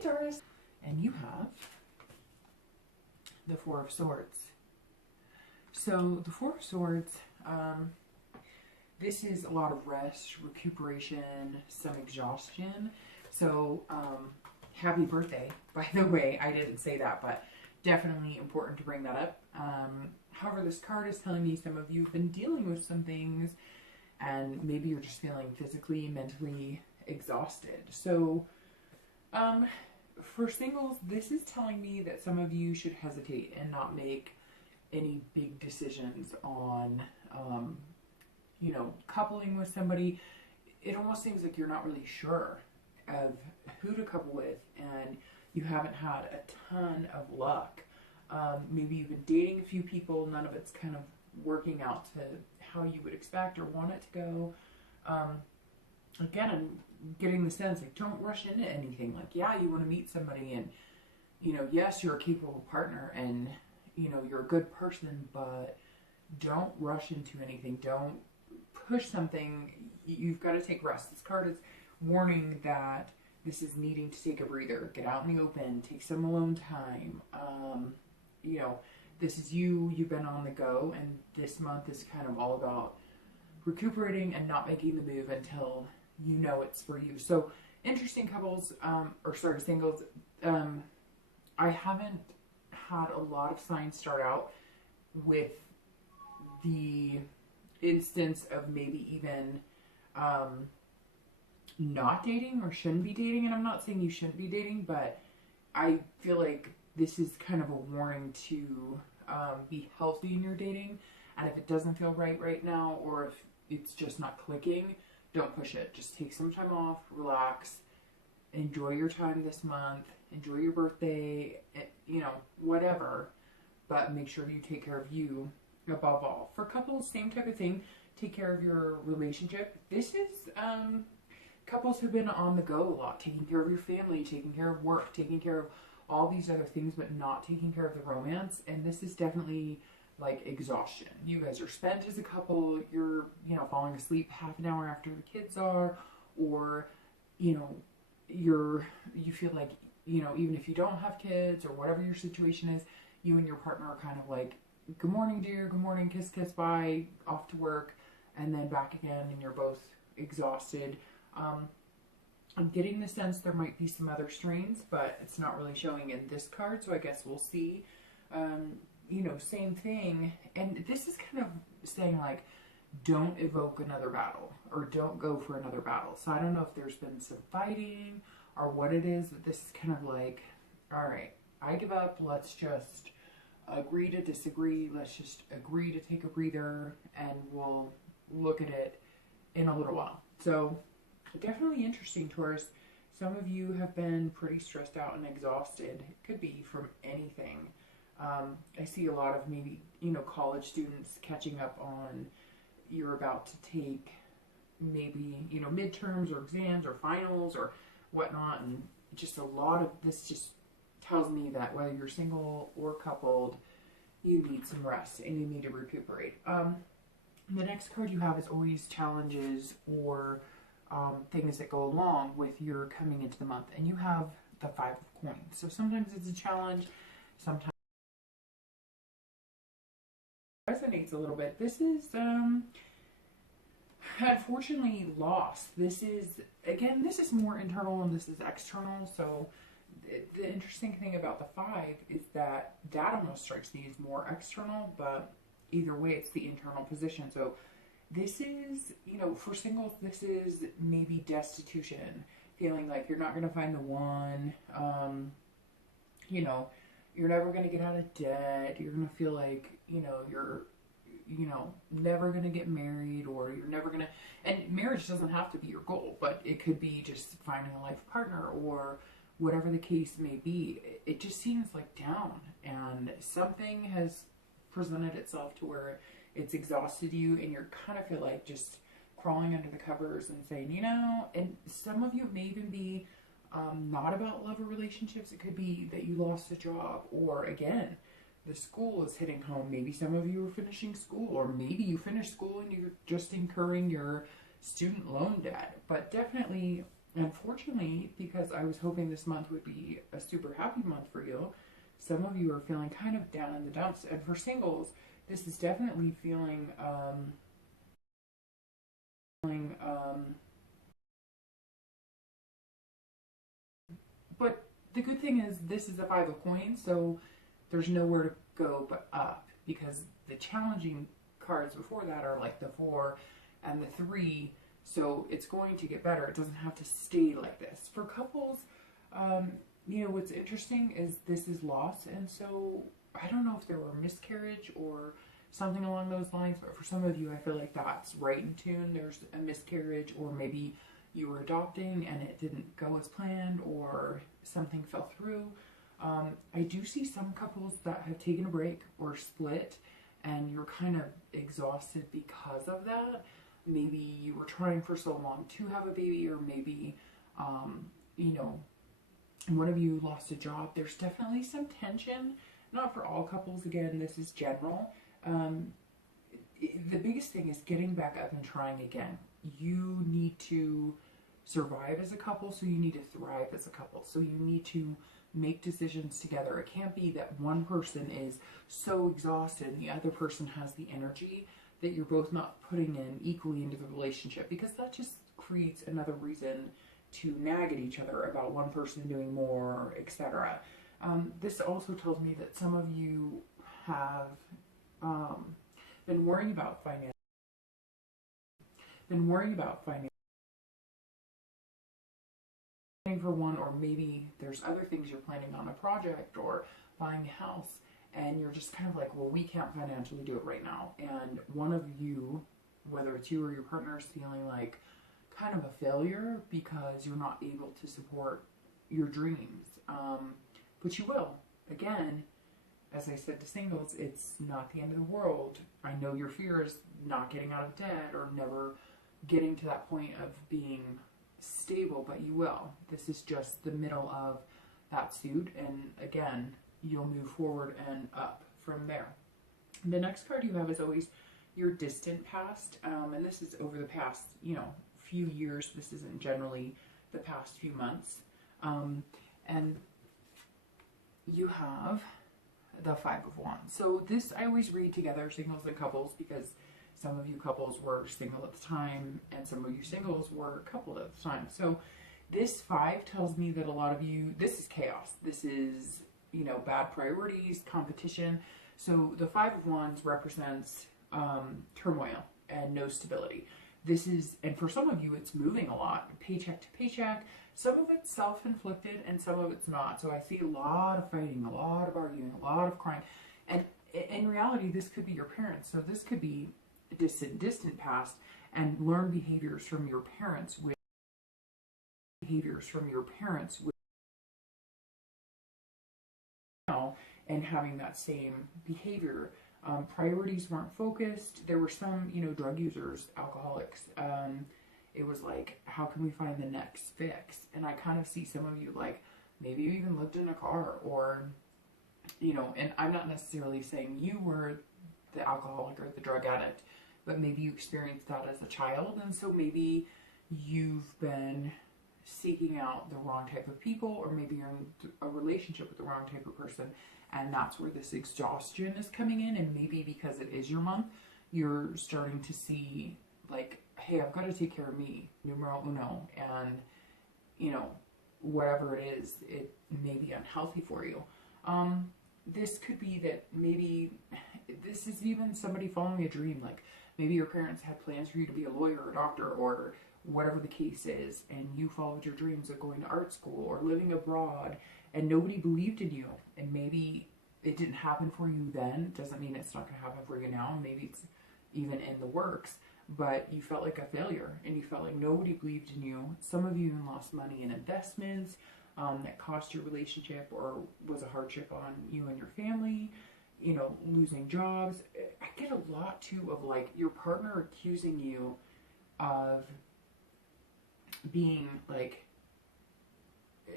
Taurus. And you have the Four of Swords. So the Four of Swords, this is a lot of rest, recuperation, some exhaustion. So happy birthday, by the way. I didn't say that, but definitely important to bring that up. However, this card is telling me some of you have been dealing with some things and maybe you're just feeling physically, mentally exhausted. So for singles, this is telling me that some of you should hesitate and not make any big decisions on, you know, coupling with somebody. It almost seems like you're not really sure of who to couple with and you haven't had a ton of luck. Maybe you've been dating a few people, none of it's kind of working out to how you would expect or want it to go. Again, I'm getting the sense, like, don't rush into anything. Like, yeah, you want to meet somebody and, you know, yes, you're a capable partner and, you know, you're a good person, but don't rush into anything. Don't push something. You've got to take rest. This card is warning that this is needing to take a breather. Get out in the open. Take some alone time. You know, this is you've been on the go, and this month is kind of all about recuperating and not making the move until you know it's for you. So interesting couples, singles. I haven't had a lot of signs start out with the instance of maybe even not dating or shouldn't be dating. And I'm not saying you shouldn't be dating, but I feel like this is kind of a warning to be healthy in your dating. And if it doesn't feel right now, or if it's just not clicking, don't push it. Just take some time off, relax, enjoy your time this month, enjoy your birthday, you know, whatever. But make sure you take care of you above all. For couples, same type of thing. Take care of your relationship. This is couples who've been on the go a lot, taking care of your family, taking care of work, taking care of all these other things, but not taking care of the romance. And this is definitely like exhaustion. You guys are spent as a couple. You're, you know, falling asleep half an hour after the kids are, or, you know, you feel like, you know, even if you don't have kids or whatever your situation is, you and your partner are kind of like, good morning, dear, good morning, kiss, kiss, bye, off to work, and then back again, and you're both exhausted. I'm getting the sense there might be some other strains, but it's not really showing in this card, so I guess we'll see. You know, same thing, and this is kind of saying, like, don't evoke another battle, or don't go for another battle. So I don't know if there's been some fighting, or what it is, but this is kind of like, all right, I give up, let's just agree to disagree, let's just agree to take a breather, and we'll look at it in a little while. So definitely interesting, Taurus. Some of you have been pretty stressed out and exhausted. It could be from anything. I see a lot of maybe, you know, college students catching up on, you're about to take maybe, you know, midterms or exams or finals or whatnot, and just a lot of this just tells me that whether you're single or coupled, you need some rest and you need to recuperate. The next card you have is always challenges or things that go along with your coming into the month, and you have the Five of Coins. So sometimes it's a challenge, sometimes it resonates a little bit. This is unfortunately loss. This is, again, this is more internal and this is external. So the interesting thing about the five is that almost strikes me as more external, but either way it's the internal position. So this is, you know, for singles, this is maybe destitution, feeling like you're not going to find the one, you know, you're never going to get out of debt, you're going to feel like, you know, you're, you know, never going to get married, or you're never going to, and marriage doesn't have to be your goal, but it could be just finding a life partner or whatever the case may be. It just seems like down, and something has presented itself to where it's exhausted you, and you're kind of feel like just crawling under the covers and saying, you know, and some of you may even be not about love or relationships. It could be that you lost a job, or again, the school is hitting home. Maybe some of you are finishing school, or maybe you finished school and you're just incurring your student loan debt. But definitely Unfortunately, because I was hoping this month would be a super happy month for you, some of you are feeling kind of down in the dumps. And for singles, this is definitely feeling but the good thing is this is a five of coins, so there's nowhere to go but up, because the challenging cards before that are like the four and the three, so it's going to get better. It doesn't have to stay like this. For couples, you know, what's interesting is this is loss, and so I don't know if there were a miscarriage or something along those lines, but for some of you, I feel like that's right in tune. There's a miscarriage, or maybe you were adopting and it didn't go as planned, or something fell through. I do see some couples that have taken a break or split, and you're kind of exhausted because of that. Maybe you were trying for so long to have a baby, or maybe, you know, one of you lost a job. There's definitely some tension. Not for all couples, again, this is general. The biggest thing is getting back up and trying again. You need to survive as a couple, so you need to thrive as a couple. So you need to make decisions together. It can't be that one person is so exhausted and the other person has the energy, that you're both not putting in equally into the relationship, because that just creates another reason to nag at each other about one person doing more, etc. This also tells me that some of you have been worrying about finance, for one, or maybe there's other things you're planning on, a project or buying a house, and you're just kind of like, well, we can't financially do it right now. And one of you, whether it's you or your partner, is feeling like kind of a failure because you're not able to support your dreams. But you will. Again, as I said to singles, it's not the end of the world. I know your fear is not getting out of debt or never getting to that point of being stable, but you will. This is just the middle of that suit, and again, you'll move forward and up from there. The next card you have is always your distant past, and this is over the past, you know, few years. This isn't generally the past few months. And you have the Five of Wands. So this I always read together, singles and couples, because some of you couples were single at the time, and some of you singles were coupled at the time. So this five tells me that a lot of you, this is chaos. This is, you know, bad priorities, competition. So the Five of Wands represents turmoil and no stability. This is, and for some of you, it's moving a lot, paycheck to paycheck. Some of it's self-inflicted and some of it's not. So I see a lot of fighting, a lot of arguing, a lot of crying. And in reality, this could be your parents. So this could be distant past, and learn behaviors from your parents with now, and having that same behavior. Priorities weren't focused. There were some, you know, drug users, alcoholics. It was like, how can we find the next fix? And I kind of see some of you like, maybe you even lived in a car, or, you know, and I'm not necessarily saying you were the alcoholic or the drug addict, but maybe you experienced that as a child, and so maybe you've been seeking out the wrong type of people, or maybe you're in a relationship with the wrong type of person, and that's where this exhaustion is coming in. And maybe because it is your month, you're starting to see like, hey, I've got to take care of me, numero uno, and, you know, whatever it is, it may be unhealthy for you. This could be that maybe this is even somebody following a dream. Like maybe your parents had plans for you to be a lawyer, or a doctor, or whatever the case is, and you followed your dreams of going to art school or living abroad, and nobody believed in you. And maybe it didn't happen for you then. Doesn't mean it's not going to happen for you now. Maybe it's even in the works, but you felt like a failure, and you felt like nobody believed in you. Some of you even lost money in investments that cost your relationship or was a hardship on you and your family, you know, losing jobs. I get a lot too of like your partner accusing you of being like,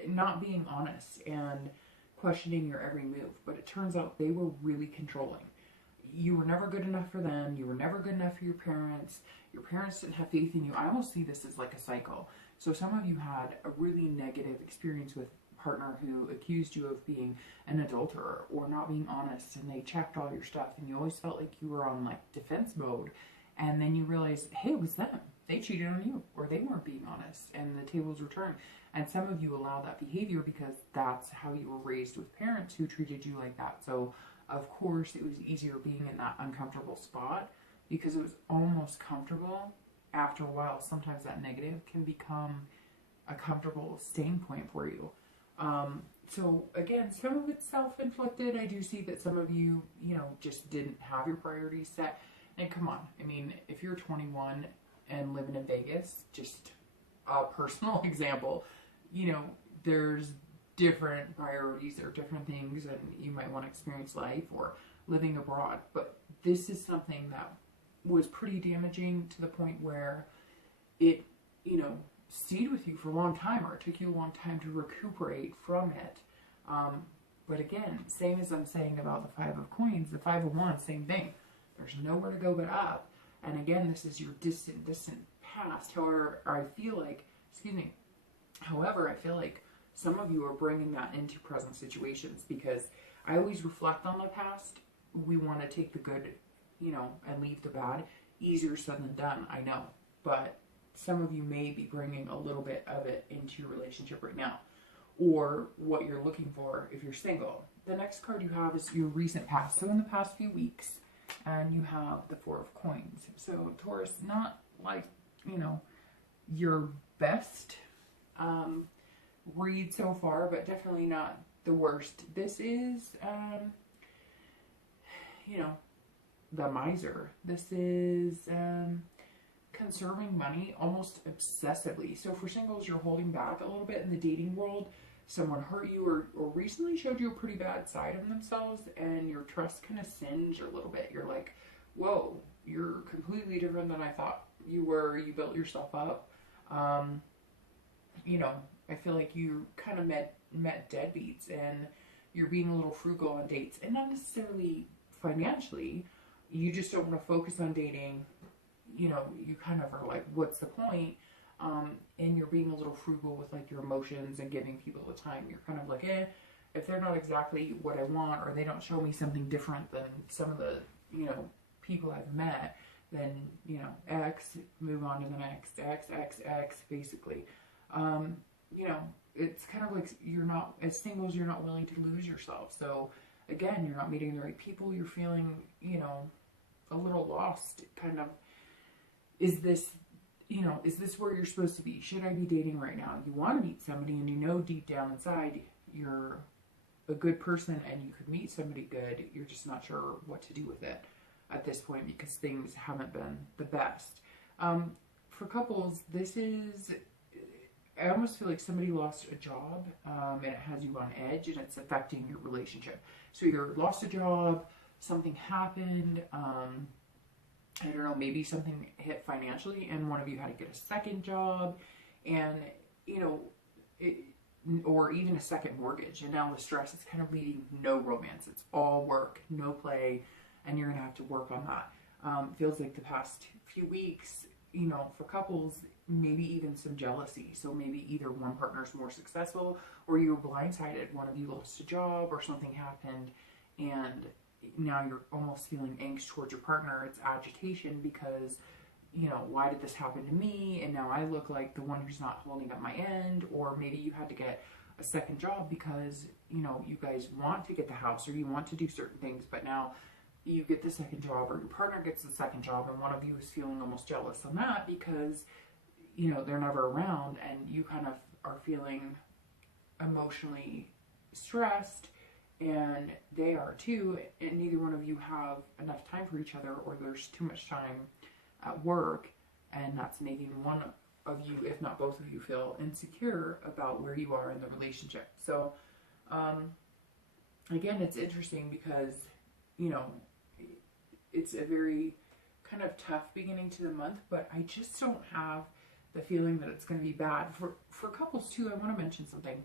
not being honest and questioning your every move, but it turns out they were really controlling. You were never good enough for them. You were never good enough for your parents. Your parents didn't have faith in you. I almost see this as like a cycle. So some of you had a really negative experience with a partner who accused you of being an adulterer or not being honest, and they checked all your stuff, and you always felt like you were on like defense mode. And then you realize, hey, it was them. They cheated on you, or they weren't being honest, and the tables were turned. And some of you allow that behavior because that's how you were raised with parents who treated you like that. So of course it was easier being in that uncomfortable spot because it was almost comfortable. After a while, sometimes that negative can become a comfortable staying point for you. So again, some of it's self-inflicted. I do see that some of you, you know, just didn't have your priorities set. And come on, I mean, if you're 21 and living in Vegas, just a personal example, you know, there's different priorities or different things, and you might want to experience life or living abroad. But this is something that was pretty damaging to the point where it, you know, stayed with you for a long time, or it took you a long time to recuperate from it. But again, same as I'm saying about the Five of Coins, the Five of Wands, same thing. There's nowhere to go but up. And again, this is your distant past. However, I feel like, some of you are bringing that into present situations, because I always reflect on the past. We want to take the good, you know, and leave the bad. Easier said than done, I know. But some of you may be bringing a little bit of it into your relationship right now, or what you're looking for if you're single. The next card you have is your recent past. So in the past few weeks, and you have the Four of Coins. So Taurus, not like, you know, your best read so far, but definitely not the worst. This is, you know, the miser. This is conserving money almost obsessively. So for singles, you're holding back a little bit in the dating world. Someone hurt you or recently showed you a pretty bad side of themselves, and your trust kind of singed a little bit. You're like, whoa, you're completely different than I thought you were. You built yourself up. You know, I feel like you kind of met deadbeats, and you're being a little frugal on dates, and not necessarily financially. You just don't want to focus on dating. You know, you kind of are like, what's the point? And you're being a little frugal with like your emotions and giving people the time. You're kind of like, if they're not exactly what I want, or they don't show me something different than some of the, you know, people I've met, then, you know, X, move on to the next, X, basically. You know, it's kind of like you're not, as singles, you're not willing to lose yourself. So again, you're not meeting the right people. You're feeling, you know, a little lost, kind of. Is this, you know, is this where you're supposed to be? Should I be dating right now? You want to meet somebody, and you know deep down inside you're a good person and you could meet somebody good. You're just not sure what to do with it at this point because things haven't been the best. For couples, this is, I almost feel like somebody lost a job, and it has you on edge, and it's affecting your relationship. So either lost a job, something happened, I don't know, maybe something hit financially and one of you had to get a second job, and, you know, or even a second mortgage. And now the stress is kind of leading no romance. It's all work, no play, and you're going to have to work on that. Feels like the past few weeks, you know, for couples, maybe even some jealousy. So maybe either one partner's more successful, or you were blindsided. One of you lost a job or something happened, and now you're almost feeling angst towards your partner. It's agitation because, you know, why did this happen to me? And now I look like the one who's not holding up my end. Or maybe you had to get a second job because, you know, you guys want to get the house or you want to do certain things, but now you get the second job, or your partner gets the second job, and one of you is feeling almost jealous on that because, you know, they're never around, and you kind of are feeling emotionally stressed, and they are too, and neither one of you have enough time for each other, or there's too much time at work, and that's making one of you, if not both of you, feel insecure about where you are in the relationship. So again, it's interesting because, you know, it's a very kind of tough beginning to the month, but I just don't have the feeling that it's going to be bad. For couples too, I want to mention something.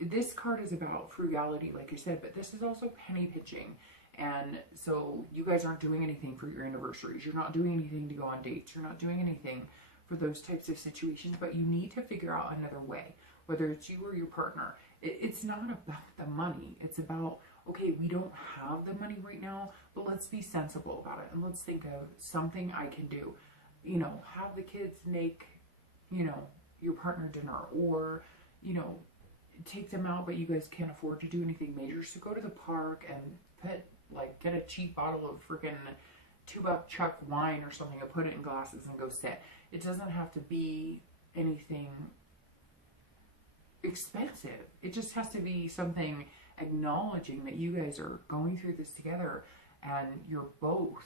This card is about frugality, like I said, but this is also penny pinching. And so you guys aren't doing anything for your anniversaries. You're not doing anything to go on dates. You're not doing anything for those types of situations, but you need to figure out another way, whether it's you or your partner. It's not about the money. It's about, okay, we don't have the money right now, but let's be sensible about it. And let's think of something I can do. You know, have the kids make, you know, your partner dinner, or, you know, take them out, but you guys can't afford to do anything major. So go to the park and get a cheap bottle of freaking $2 Chuck wine or something and put it in glasses and go sit. It doesn't have to be anything expensive. It just has to be something acknowledging that you guys are going through this together and you're both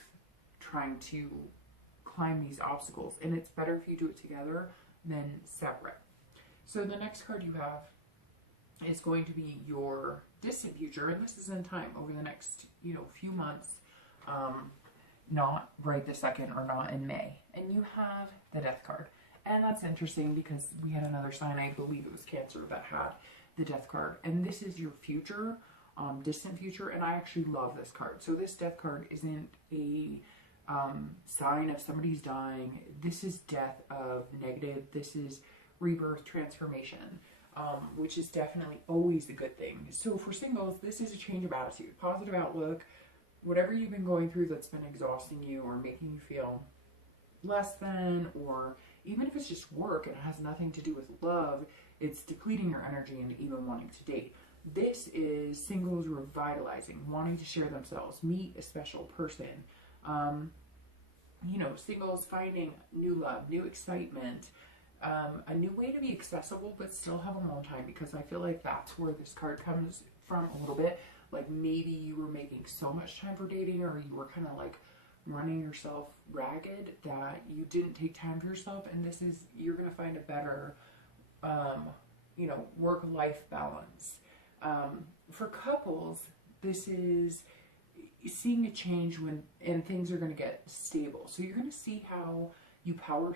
trying to climb these obstacles. And it's better if you do it together than separate. So the next card you have is going to be your distant future, and this is in time over the next, you know, few months, not right this second or not in May. And you have the Death card. And that's interesting because we had another sign, I believe it was Cancer, that had the Death card. And this is your future, distant future, and I actually love this card. So this Death card isn't a sign of somebody's dying. This is death of negative. This is rebirth, transformation, which is definitely always a good thing. So for singles, this is a change of attitude, positive outlook, whatever you've been going through that's been exhausting you or making you feel less than, or even if it's just work and it has nothing to do with love, it's depleting your energy and even wanting to date. This is singles revitalizing, wanting to share themselves, meet a special person. You know, singles finding new love, new excitement, a new way to be accessible but still have alone time, because I feel like that's where this card comes from a little bit. Like maybe you were making so much time for dating, or you were kind of like running yourself ragged that you didn't take time for yourself, and this is, you're going to find a better you know, work-life balance. For couples, this is seeing a change and things are going to get stable. So you're going to see how you power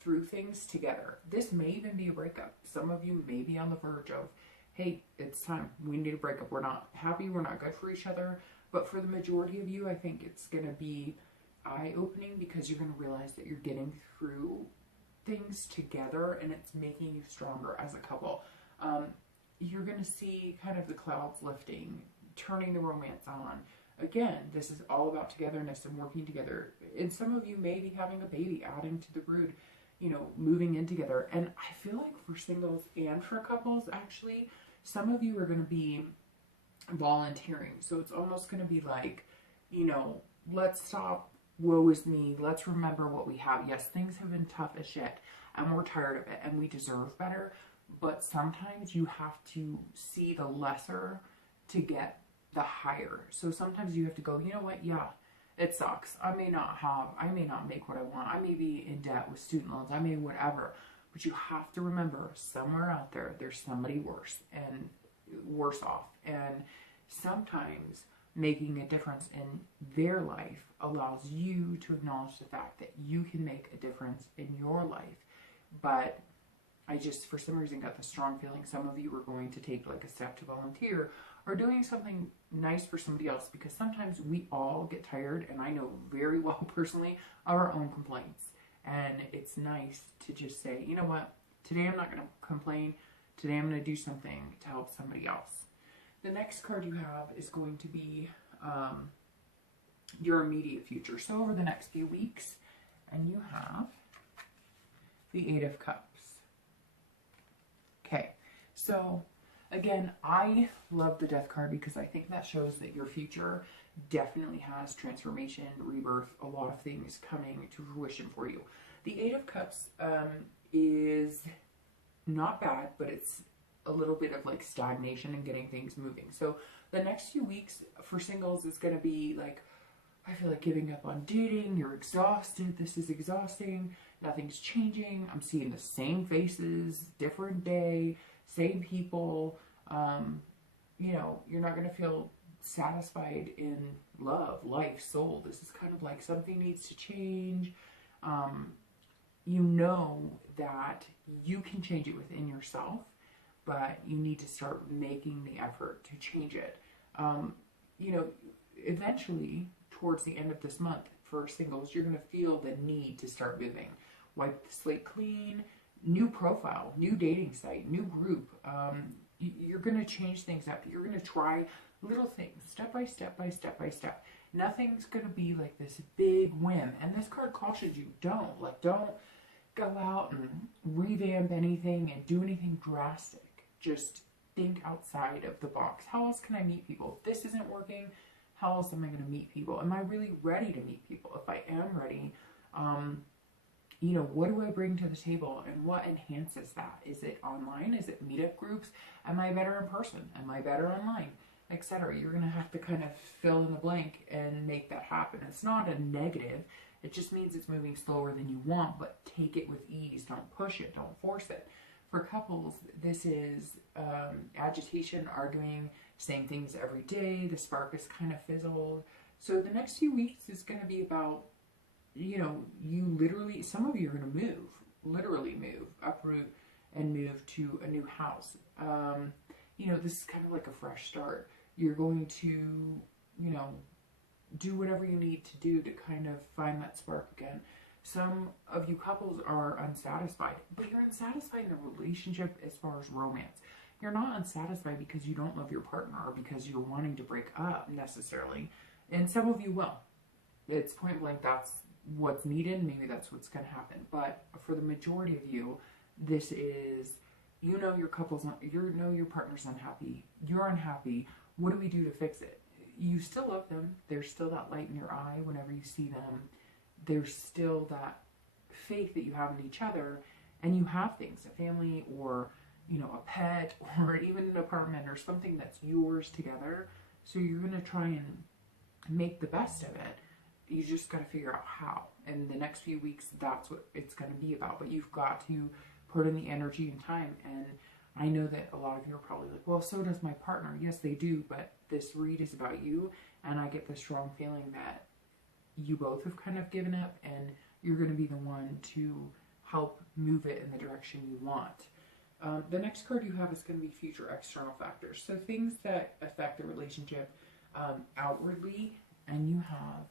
through things together. This may even be a breakup. Some of you may be on the verge of, hey, it's time. We need a breakup. We're not happy. We're not good for each other. But for the majority of you, I think it's going to be eye-opening, because you're going to realize that you're getting through things together and it's making you stronger as a couple. You're going to see kind of the clouds lifting, turning the romance on. Again, this is all about togetherness and working together. And some of you may be having a baby, adding to the brood, you know, moving in together. And I feel like for singles and for couples, actually, some of you are going to be volunteering. So it's almost going to be like, you know, let's stop, woe is me. Let's remember what we have. Yes, things have been tough as shit, and we're tired of it, and we deserve better. But sometimes you have to see the lesser to get the higher. So sometimes you have to go, you know what? Yeah, it sucks. I may not make what I want. I may be in debt with student loans. I may whatever. But you have to remember, somewhere out there, there's somebody worse and worse off. And sometimes making a difference in their life allows you to acknowledge the fact that you can make a difference in your life. But I just, for some reason, got the strong feeling some of you are going to take like a step to volunteer or doing something nice for somebody else, because sometimes we all get tired, and I know very well personally, of our own complaints. And it's nice to just say, you know what, today I'm not going to complain. Today I'm going to do something to help somebody else. The next card you have is going to be your immediate future. So over the next few weeks, and you have the Eight of Cups. Okay, so again, I love the Death card because I think that shows that your future definitely has transformation, rebirth, a lot of things coming to fruition for you. The Eight of Cups is not bad, but it's a little bit of like stagnation and getting things moving. So the next few weeks for singles is going to be like, I feel like giving up on dating. You're exhausted. This is exhausting. Nothing's changing. I'm seeing the same faces, different day, same people. You know, you're not going to feel satisfied in love, life, soul. This is kind of like something needs to change. You know that you can change it within yourself, but you need to start making the effort to change it. You know, eventually, towards the end of this month, for singles, you're going to feel the need to start moving. wipe the slate clean, new profile, new dating site, new group. You're going to change things up. You're going to try little things, step by step by step by step. Nothing's going to be like this big whim. And this card cautions you, don't go out and revamp anything and do anything drastic. Just think outside of the box. How else can I meet people? If this isn't working, how else am I going to meet people? Am I really ready to meet people? If I am ready, you know, what do I bring to the table and what enhances that? Is it online? Is it meetup groups? Am I better in person? Am I better online? Etc. You're going to have to kind of fill in the blank and make that happen. It's not a negative. It just means it's moving slower than you want, but take it with ease. Don't push it. Don't force it. For couples, this is agitation, arguing, saying things every day. The spark is kind of fizzled. So the next few weeks is going to be about, you know, you literally, some of you are going to move, literally move, uproot and move to a new house. You know, this is kind of like a fresh start. You're going to, you know, do whatever you need to do to kind of find that spark again. Some of you couples are unsatisfied, but you're unsatisfied in a relationship as far as romance. You're not unsatisfied because you don't love your partner or because you're wanting to break up necessarily. And some of you will. It's point blank, that's what's needed. Maybe that's what's going to happen. But for the majority of you, this is, you know, your couple's, you know, your partner's unhappy. You're unhappy. What do we do to fix it? You still love them. There's still that light in your eye whenever you see them. There's still that faith that you have in each other, and you have things, a family or, you know, a pet or even an apartment or something that's yours together. So you're going to try and make the best of it. You just got to figure out how. And the next few weeks, that's what it's going to be about. But you've got to put in the energy and time. And I know that a lot of you are probably like, well, so does my partner. Yes, they do. But this read is about you. And I get the strong feeling that you both have kind of given up, and you're going to be the one to help move it in the direction you want. The next card you have is going to be future external factors. So things that affect the relationship outwardly, and you have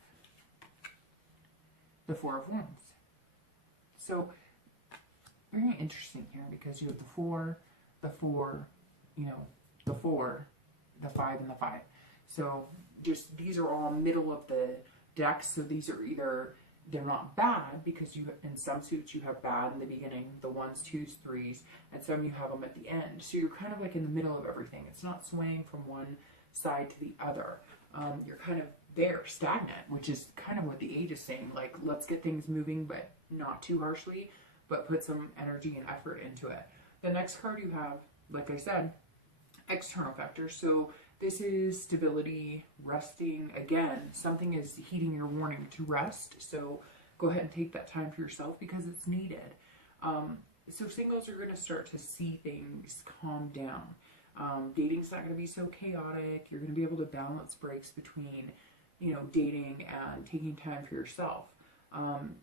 the Four of Wands. So very interesting here because you have the 4, you know, the 4, the 5, and the 5. So just these are all middle of the decks. So these are either, they're not bad because you, in some suits you have bad in the beginning, the 1s, 2s, 3s, and some you have them at the end. So you're kind of like in the middle of everything. It's not swaying from one side to the other. You're kind of there, stagnant, which is kind of what the Age is saying. Like, let's get things moving, but not too harshly, but put some energy and effort into it. The next card you have, like I said, external factors. So this is stability, resting. Again, something is heeding your warning to rest. So go ahead and take that time for yourself because it's needed. So singles are going to start to see things calm down. Dating's not going to be so chaotic. You're going to be able to balance breaks between, you know, dating and taking time for yourself.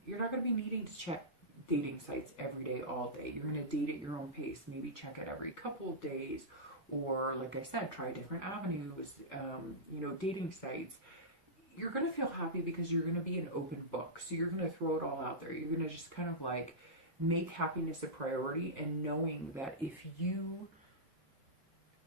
You're not going to be needing to check dating sites every day, all day. You're going to date at your own pace. Maybe check it every couple of days. Or, like I said, try different avenues, you know, dating sites. You're going to feel happy because you're going to be an open book. So you're going to throw it all out there. You're going to just kind of like make happiness a priority, and knowing that if you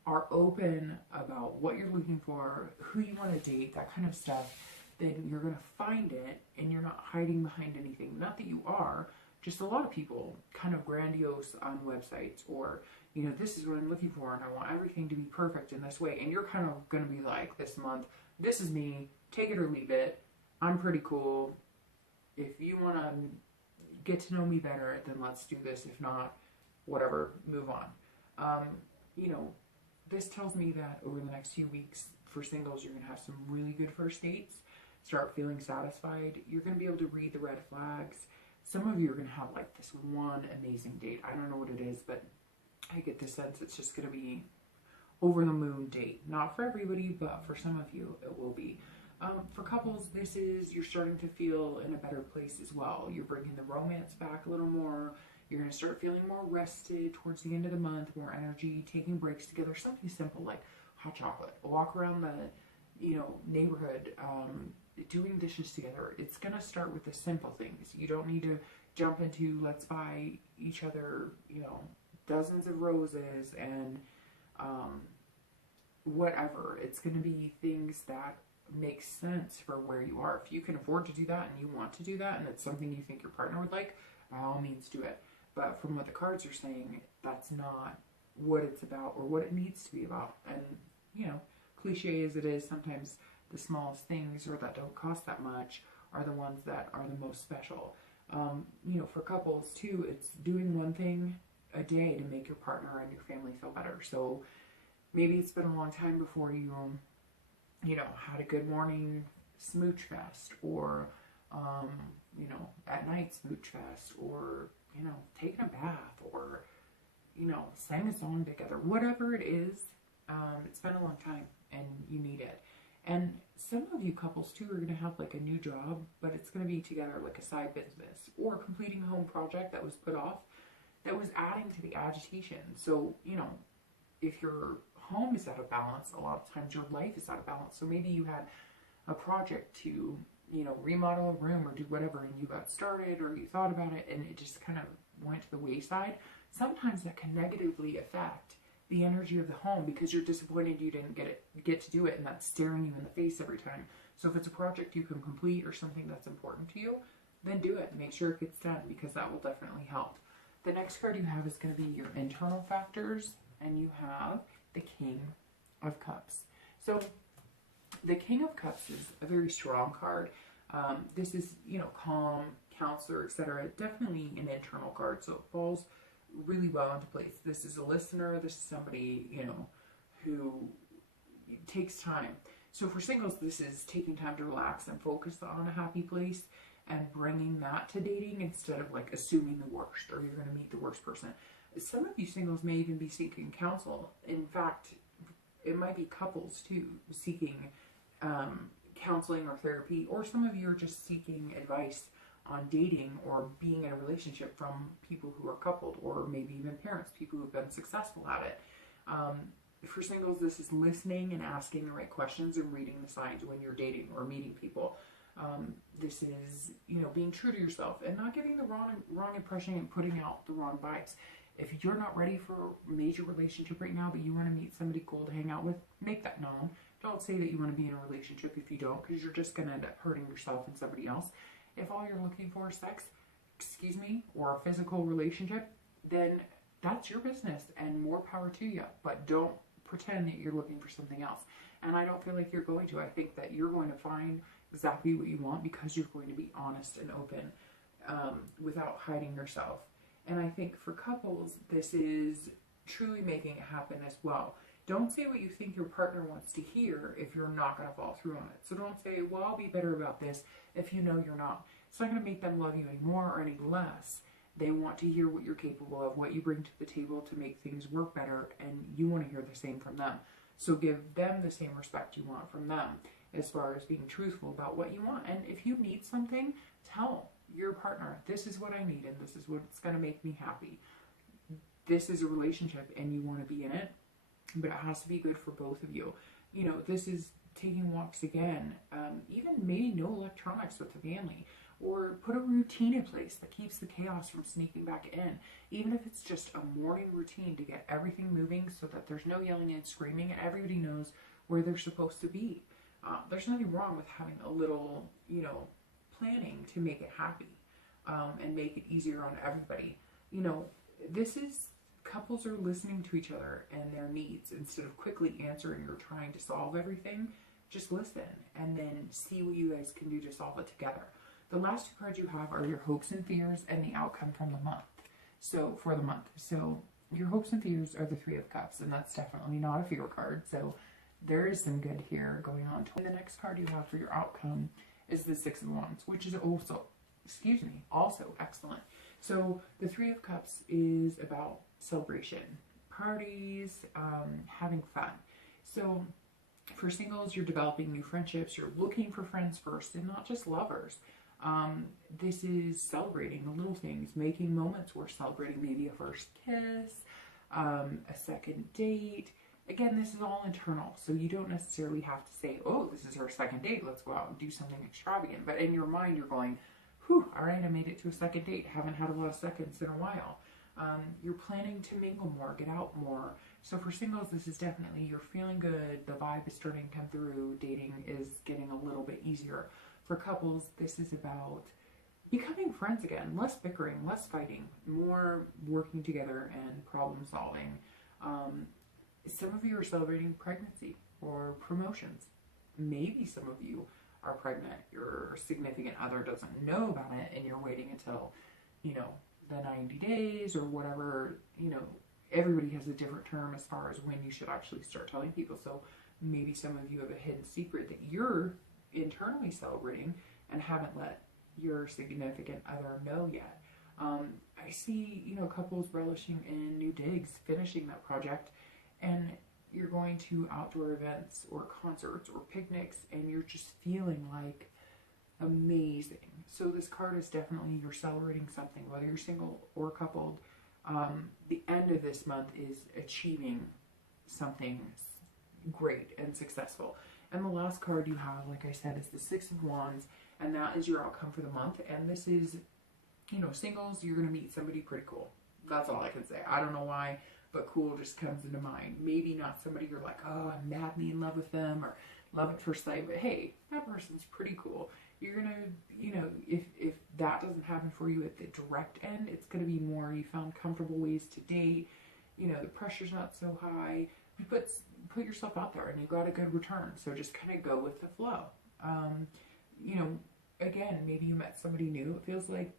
are open about what you're looking for, who you want to date, that kind of stuff, then you're going to find it, and you're not hiding behind anything. Not that you are, just a lot of people kind of grandiose on websites, or, you know, this is what I'm looking for and I want everything to be perfect in this way. And you're kind of going to be like, this month, this is me, take it or leave it. I'm pretty cool. If you want to get to know me better, then let's do this. If not, whatever, move on. You know, this tells me that over the next few weeks for singles, you're going to have some really good first dates. Start feeling satisfied. You're going to be able to read the red flags. Some of you are going to have like this one amazing date. I don't know what it is, but I get the sense it's just going to be over the moon date. Not for everybody, but for some of you, it will be. For couples, this is, you're starting to feel in a better place as well. You're bringing the romance back a little more. You're going to start feeling more rested towards the end of the month, more energy, taking breaks together. Something simple like hot chocolate, a walk around the, you know, neighborhood, doing dishes together. It's going to start with the simple things. You don't need to jump into let's buy each other, you know, dozens of roses and whatever. It's going to be things that make sense for where you are. If you can afford to do that and you want to do that and it's something you think your partner would like, by all means do it. But from what the cards are saying, that's not what it's about or what it needs to be about. And, you know, cliche as it is, sometimes the smallest things or that don't cost that much are the ones that are the most special. You know, for couples too, it's doing one thing a day to make your partner and your family feel better. So maybe it's been a long time before you, you know, had a good morning smooch fest, or, you know, at night smooch fest, or, you know, taking a bath, or, you know, sang a song together. Whatever it is, it's been a long time and you need it. And some of you couples too are going to have like a new job, but it's going to be together like a side business, or completing a home project that was put off that was adding to the agitation. So, you know, if your home is out of balance, a lot of times your life is out of balance. So maybe you had a project to, you know, remodel a room or do whatever, and you got started or you thought about it and it just kind of went to the wayside. Sometimes that can negatively affect the energy of the home because you're disappointed you didn't get to do it, and that's staring you in the face every time. So if it's a project you can complete or something that's important to you, then do it. Make sure it gets done, because that will definitely help. The next card you have is going to be your internal factors, and you have the King of Cups. So the King of Cups is a very strong card. This is, you know, calm, counselor, etc. Definitely an internal card, so it falls really well into place. This is a listener. This is somebody, you know, who takes time. So for singles, this is taking time to relax and focus on a happy place and bringing that to dating instead of like assuming the worst or you're going to meet the worst person. Some of you singles may even be seeking counsel. In fact, it might be couples too seeking counseling or therapy, or some of you are just seeking advice on dating or being in a relationship from people who are coupled, or maybe even parents, people who have been successful at it. For singles, this is listening and asking the right questions and reading the signs when you're dating or meeting people. This is, you know, being true to yourself and not giving the wrong impression and putting out the wrong vibes. If you're not ready for a major relationship right now, but you want to meet somebody cool to hang out with, make that known. Don't say that you want to be in a relationship if you don't, because you're just going to end up hurting yourself and somebody else. If all you're looking for is sex, or a physical relationship, then that's your business and more power to you. But don't pretend that you're looking for something else. And I don't feel like you're going to. I think that you're going to find exactly what you want because you're going to be honest and open without hiding yourself. And I think for couples, this is truly making it happen as well. Don't say what you think your partner wants to hear if you're not going to follow through on it. So don't say, well, I'll be better about this if you know you're not. It's not going to make them love you any more or any less. They want to hear what you're capable of, what you bring to the table to make things work better, and you want to hear the same from them. So give them the same respect you want from them as far as being truthful about what you want. And if you need something, tell your partner, this is what I need and this is what's going to make me happy. This is a relationship and you want to be in it, but it has to be good for both of you. You know, this is taking walks again, even maybe no electronics with the family, or put a routine in place that keeps the chaos from sneaking back in. Even if it's just a morning routine to get everything moving so that there's no yelling and screaming and everybody knows where they're supposed to be. There's nothing wrong with having a little, you know, planning to make it happy and make it easier on everybody. You know, this is, couples are listening to each other and their needs instead of quickly answering or trying to solve everything. Just listen and then see what you guys can do to solve it together. The last two cards you have are your hopes and fears and the outcome from the month. So for the month, so your hopes and fears are the Three of Cups, and that's definitely not a fear card. So there is some good here going on. And the next card you have for your outcome is the Six of Wands, which is also, also excellent. So the Three of Cups is about celebration, parties, having fun. So for singles, you're developing new friendships. You're looking for friends first and not just lovers. This is celebrating the little things, making moments worth celebrating, maybe a first kiss, a second date. Again, this is all internal, so you don't necessarily have to say, oh, this is our second date, let's go out and do something extravagant. But in your mind, you're going, Whew, all right, I made it to a second date. Haven't had a lot of seconds in a while. You're planning to mingle more, get out more. So for singles, this is definitely, you're feeling good. The vibe is starting to come through. Dating is getting a little bit easier. For couples, this is about becoming friends again. Less bickering, less fighting, more working together and problem solving. Some of you are celebrating pregnancy or promotions. Maybe some of you are pregnant. Your significant other doesn't know about it and you're waiting until, you know, the 90 days or whatever. You know, everybody has a different term as far as when you should actually start telling people. So maybe some of you have a hidden secret that you're internally celebrating and haven't let your significant other know yet. I see, you know, couples relishing in new digs, finishing that project, and you're going to outdoor events or concerts or picnics and you're just feeling like amazing. So this card is definitely, you're celebrating something, whether you're single or coupled. The end of this month is achieving something great and successful. And the last card you have, like I said, is the Six of Wands, and that is your outcome for the month. And this is, you know, singles, you're going to meet somebody pretty cool. That's all I can say. I don't know why, but cool just comes into mind. Maybe not somebody you're like, oh, I'm madly in love with them or love at first sight, but hey, that person's pretty cool. You're going to, you know, if that doesn't happen for you at the direct end, it's going to be more you found comfortable ways to date. You know, the pressure's not so high. You put yourself out there and you got a good return. So just kind of go with the flow. You know, again, maybe you met somebody new. It feels like,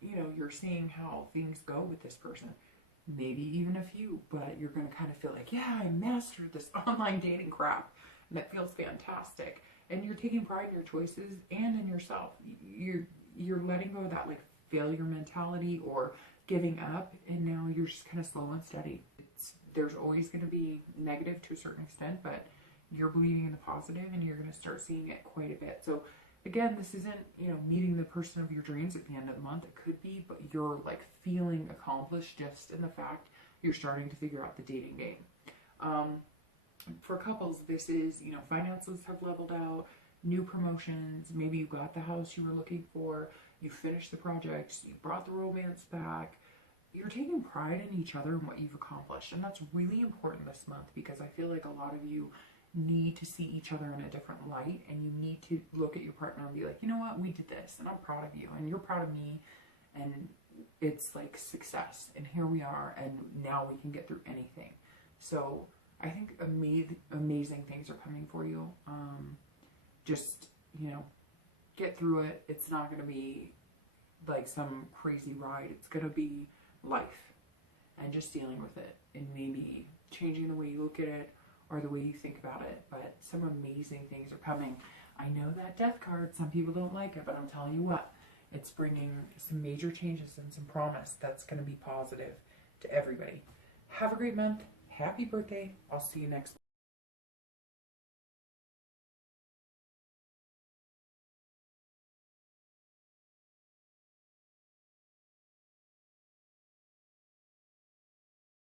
you know, you're seeing how things go with this person. Maybe even a few, but you're going to kind of feel like, yeah, I mastered this online dating crap. And that feels fantastic. And you're taking pride in your choices and in yourself. You're letting go of that like failure mentality or giving up. And now you're just kind of slow and steady. There's always going to be negative to a certain extent, but you're believing in the positive and you're going to start seeing it quite a bit. So again, this isn't, you know, meeting the person of your dreams at the end of the month. It could be, but you're like feeling accomplished just in the fact you're starting to figure out the dating game. For couples, this is, you know, finances have leveled out, new promotions, maybe you got the house you were looking for, you finished the projects, you brought the romance back. You're taking pride in each other and what you've accomplished. And that's really important this month because I feel like a lot of you need to see each other in a different light, and you need to look at your partner and be like, you know what, we did this and I'm proud of you and you're proud of me, and it's like success and here we are and now we can get through anything. So I think amazing things are coming for you. Just, you know, get through it. It's not going to be like some crazy ride. It's going to be life and just dealing with it and maybe changing the way you look at it or the way you think about it. But some amazing things are coming. I know that death card, some people don't like it, but I'm telling you what, it's bringing some major changes and some promise that's going to be positive to everybody. Have a great month. Happy birthday. I'll see you next month.